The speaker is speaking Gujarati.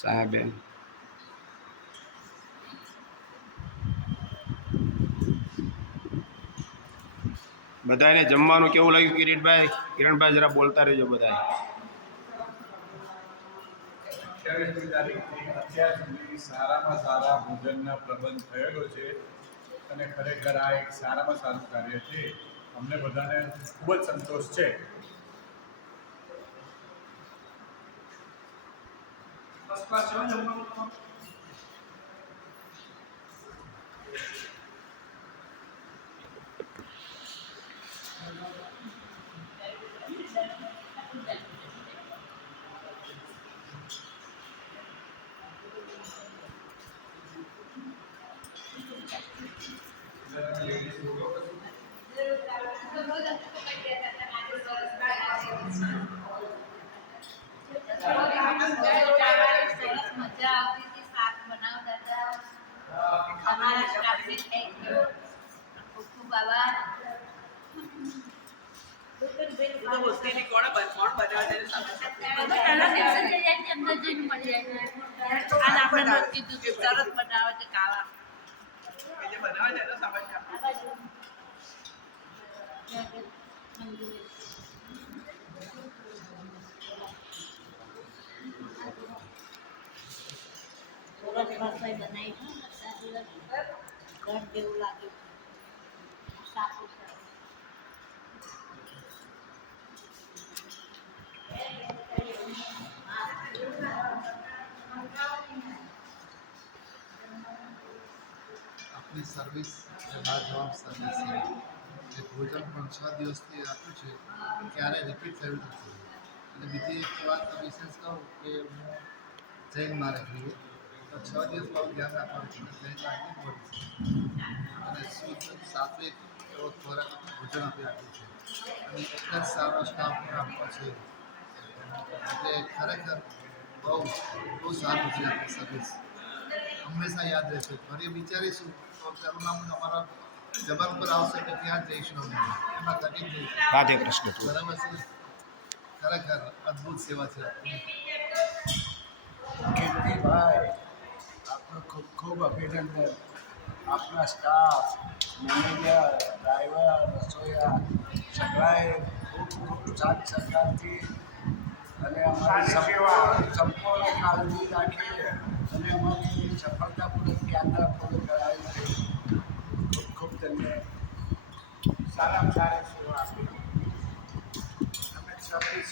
સાહેબેન બધાને જમવાનું કેવું લાગ્યું કિરણભાઈ જરા બોલતા રહેજો બધા. અત્યાર સુધી સારામાં સારા ભોજનના પ્રબંધ થયેલો છે અને ખરેખર આ એક સારામાં સારું કાર્ય છે. અમને બધાને ખૂબ જ સંતોષ છે. આપની સર્વિસ લાજવાબ સર્વિસ છે. જે ભોજન પણ 6 દિવસથી આપ્યું છે ક્યારેય રિપીટ થયું નથી. અને બીજી એક વાત વિશેષ કહું કે હું જૈનમાં રહી તો 6 દિવસ મારું ધ્યાન રાખવાનું છે. જૈનમાં આટલી મોટી છે અને શુદ્ધ સાત્વિક એવો ખોરાક ભોજન આપી આપ્યું છે અને એટલે જ સારો સ્ટાફ પણ આપવો છે. એટલે ખરેખર બહુ સારું છે આપણી સર્વિસ. હંમેશા યાદ રહેશે. ફરી વિચારીશું તો કરુણામણ અમારા જબલપુર આવશે તો ત્યાં જઈશું અમે એમાં તકીફ જઈશું. રાધે કૃષ્ણ. બરાબર છે. ખરેખર અદ્ભુત સેવા છે. કીર્તિભાઈ આપનું ખૂબ ખૂબ અભિનંદન. આપના સ્ટાફ, મેનેજર, ડ્રાઈવર, રસોઈયા સગળાએ ખૂબ સાથ સહકારથી અને અમારી સંપૂર્ણ કાળજી રાખી અને અમારી સફળતાપૂર્વક યાત્રા પૂરી કરાવી છે. ખૂબ ખૂબ ધન્યવાદ. સારામાં સારી સેવા આપી. અમે સર્વિસ